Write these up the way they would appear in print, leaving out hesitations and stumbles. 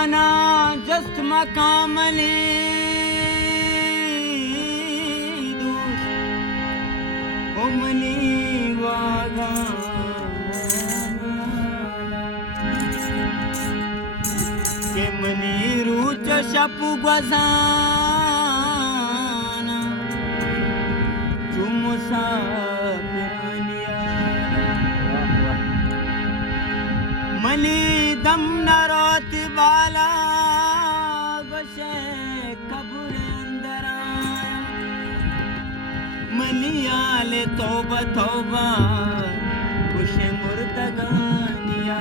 वाना जस्त मकामली दूस उमनी वागा के मनी रूच शपु गजाना चुमुसा मनी दम नरोत बाला गोशे कब्र अंदर आया मनी आले तौबा तौबा गोशे मुर्दगानिया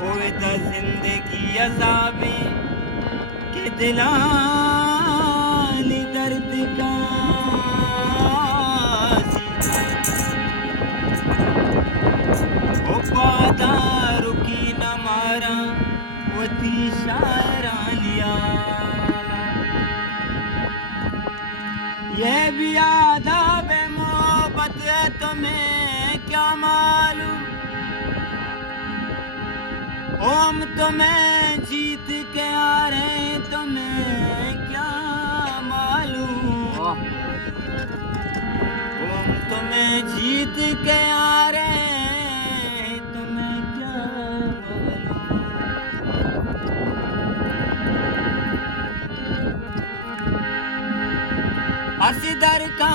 होए ता जिंदगी अज़ाबी के दिलानी दर्द का वफादार की न मारा वती शायरानिया ये भी आदाब मोहब्बत है तुम्हें क्या मालूम हम तुम्हें जीत के आ रहे तुम्हें क्या मालूम हम तुम्हें जीत के आ रहे हसीदर का